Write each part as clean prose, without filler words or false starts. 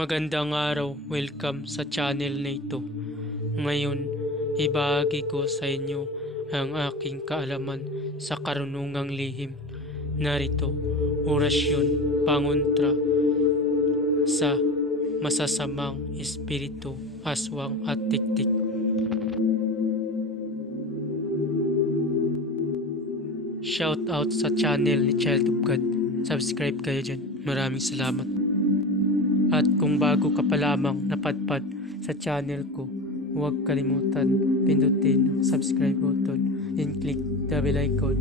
Magandang araw, welcome sa channel na ito. Ngayon, ibahagi ko sa inyo ang aking kaalaman sa karunungang lihim. Narito, orasyon pangontra sa masasamang espiritu, aswang at tiktik. Shout out sa channel ni Child of God. Subscribe kayo dyan. Maraming salamat. At kung bago ka pa lamang napadpad sa channel ko, huwag kalimutan pindutin ang subscribe button and click the bell icon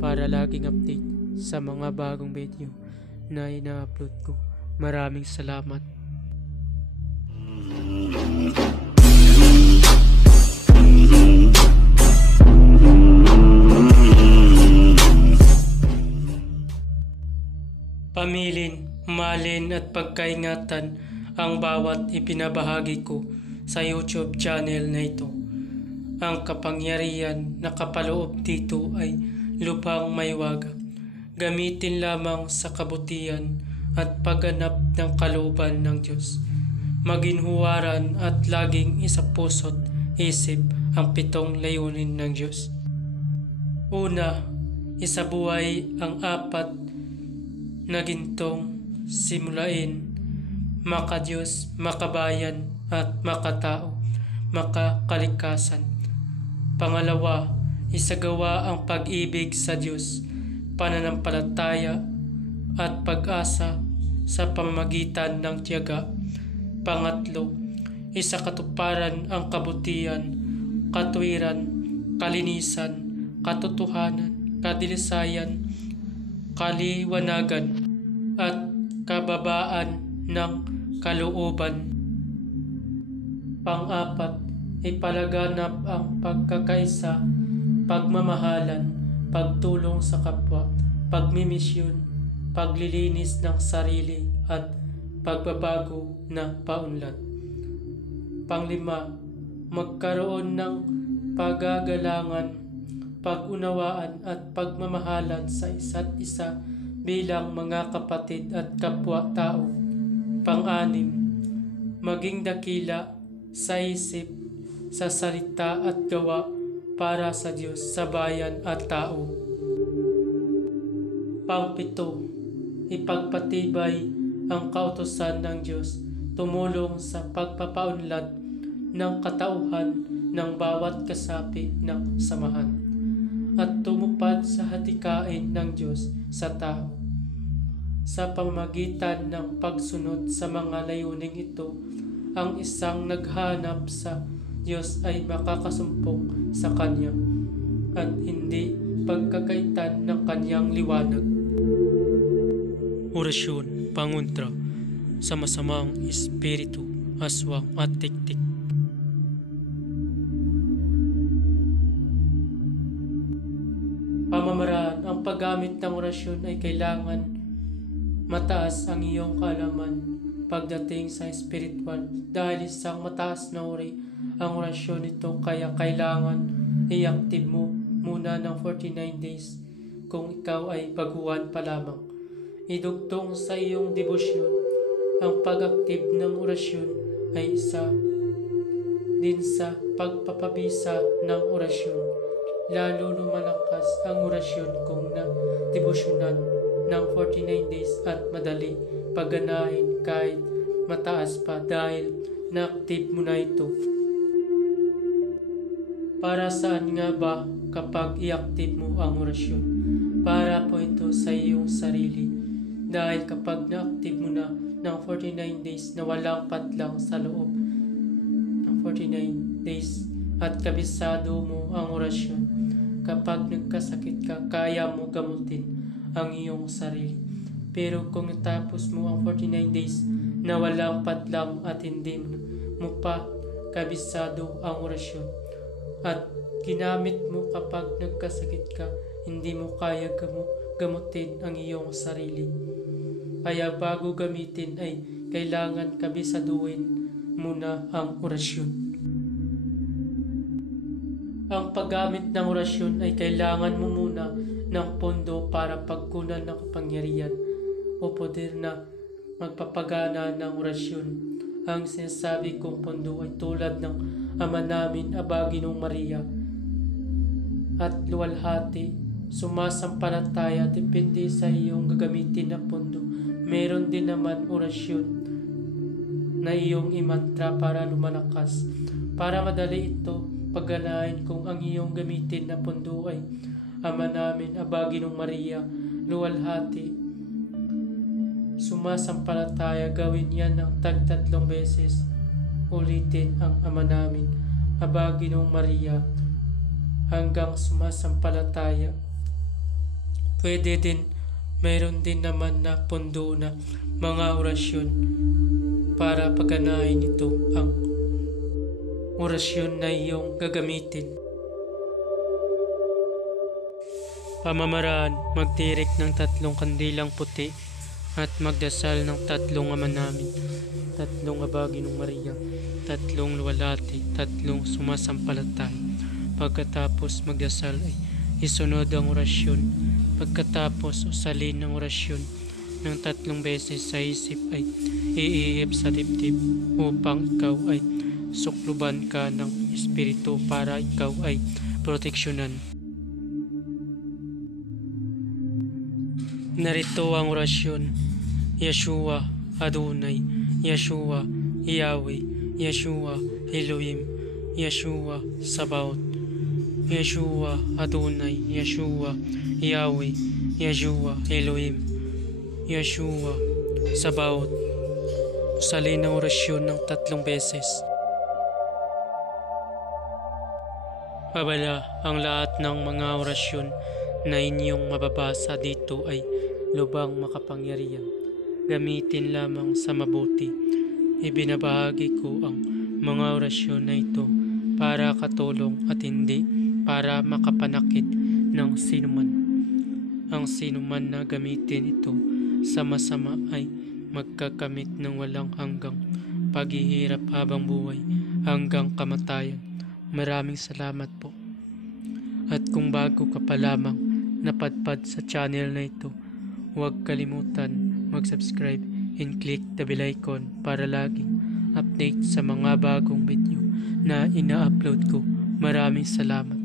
para laging update sa mga bagong video na ina-upload ko. Maraming salamat. Pamilin, mahalin at pagkaingatan ang bawat ipinabahagi ko sa YouTube channel na ito. Ang kapangyarihan na kapaloob dito ay lubhang maywaga. Gamitin lamang sa kabutihan at pagganap ng kalooban ng Diyos. Maginhuwaran at laging isapuso't isip ang 7 layunin ng Diyos. Una, isabuhay ang 4 na gintong simulain, makadiyos, makabayan at makatao, makakalikasan. Pangalawa, isagawa ang pag-ibig sa Diyos, pananampalataya at pag-asa sa pamamagitan ng tiyaga. Pangatlo, isakatuparan ang kabutihan, katuwiran, kalinisan, katotohanan, kadilisayan, kaliwanagan at kababaan ng kalooban. Pang-apat, ipalaganap ang pagkakaisa, pagmamahalan, pagtulong sa kapwa, pagmimisyon, paglilinis ng sarili at pagbabago na paunlad. Pang-5, magkaroon ng pagagalangan, pag-unawaan at pagmamahalan sa isa't isa bilang mga kapatid at kapwa-tao. Pang-6, maging dakila sa isip, sa salita at gawa para sa Diyos, sa bayan at tao. Pang-7, ipagpatibay ang kautusan ng Diyos, tumulong sa pagpapaunlad ng katauhan ng bawat kasapi ng samahan, at tumupad sa hatikain ng Diyos sa tao. Sa pamamagitan ng pagsunod sa mga layuning ito, ang isang naghanap sa Diyos ay makakasumpong sa Kanya at hindi pagkakaitan ng Kanyang liwanag. Orasyon pangontra sa masamang espiritu, aswang at tiktik. Pamamaraan, ang paggamit ng orasyon ay kailangan mataas ang iyong kaalaman pagdating sa spiritual dahil isang mataas na uri ang orasyon nito, kaya kailangan i-active mo muna ng 49 days kung ikaw ay baguhan pa lamang. Idugtong sa iyong debosyon ang pag-active ng orasyon ay isa din sa pagpapabisa ng orasyon. Lalo lumalakas ang orasyon kung na-debosyonan ng 49 days at madali pagganahin kahit mataas pa dahil na-active mo na ito. Para saan nga ba kapag i-active mo ang orasyon? Para po ito sa iyong sarili. Dahil kapag na-active mo na ng 49 days na walang patlang sa loob ng 49 days at kabisado mo ang orasyon, kapag nagkasakit ka, kaya mo gamutin ang iyong sarili. Pero kung natapos mo ang 49 days na walang patlang at hindi mo pa kabisado ang orasyon at ginamit mo kapag nagkasakit ka, hindi mo kaya gamutin ang iyong sarili. Kaya bago gamitin ay kailangan kabisaduhin muna ang orasyon. Ang paggamit ng orasyon ay kailangan mo muna ng pondo para pagkunan ng kapangyarihan o poder na magpapagana ng orasyon. Ang sinasabi kong pondo ay tulad ng Ama namin, Aba, Ginoong Maria, at luwalhati, sumasampalataya, depende sa iyong gagamitin na pondo. Meron din naman orasyon na iyong imantra para lumalakas. Para madali ito pagganahin kung ang iyong gamitin na pondo ay Ama namin, Aba, Ginoong Maria, luwalhati, sumasampalataya, gawin yan ng tag-3 beses. Ulitin ang Ama namin, Aba, Ginoong Maria, hanggang sumasampalataya. Pwede din, mayroon din naman na pondo na mga orasyon para pagganahin ito ang orasyon na iyong gagamitin. Pamamaraan, magtirik ng 3 kandilang puti at magdasal ng 3 Ama namin, 3 Aba, Ginoong Maria, 3 luwalhati, 3 sumasampalataya. Pagkatapos magdasal ay isunod ang orasyon. Pagkatapos usalin ng orasyon ng 3 beses sa isip ay iihip sa dibdib upang ikaw ay sukluban ka ng espiritu para ikaw ay proteksyonan. Narito ang orasyon: Yeshua Adonai, Yeshua Yahweh, Yeshua Elohim, Yeshua Sabaoth, Yeshua Adonai, Yeshua Yahweh, Yeshua Elohim, Yeshua Sabaoth. Usalin ang orasyon ng 3 beses. Babala, ang lahat ng mga orasyon na inyong mababasa dito ay lubang makapangyarihan. Gamitin lamang sa mabuti. Ibinabahagi ko ang mga orasyon na ito para katulong at hindi para makapanakit ng sinuman. Ang sinuman na gamitin ito sa masama ay magkakamit ng walang hanggang paghihirap habang buhay hanggang kamatayan. Maraming salamat po. At kung bago ka pa lamang napadpad sa channel na ito, huwag kalimutan mag-subscribe and click the bell icon para laging update sa mga bagong video na ina-upload ko. Maraming salamat.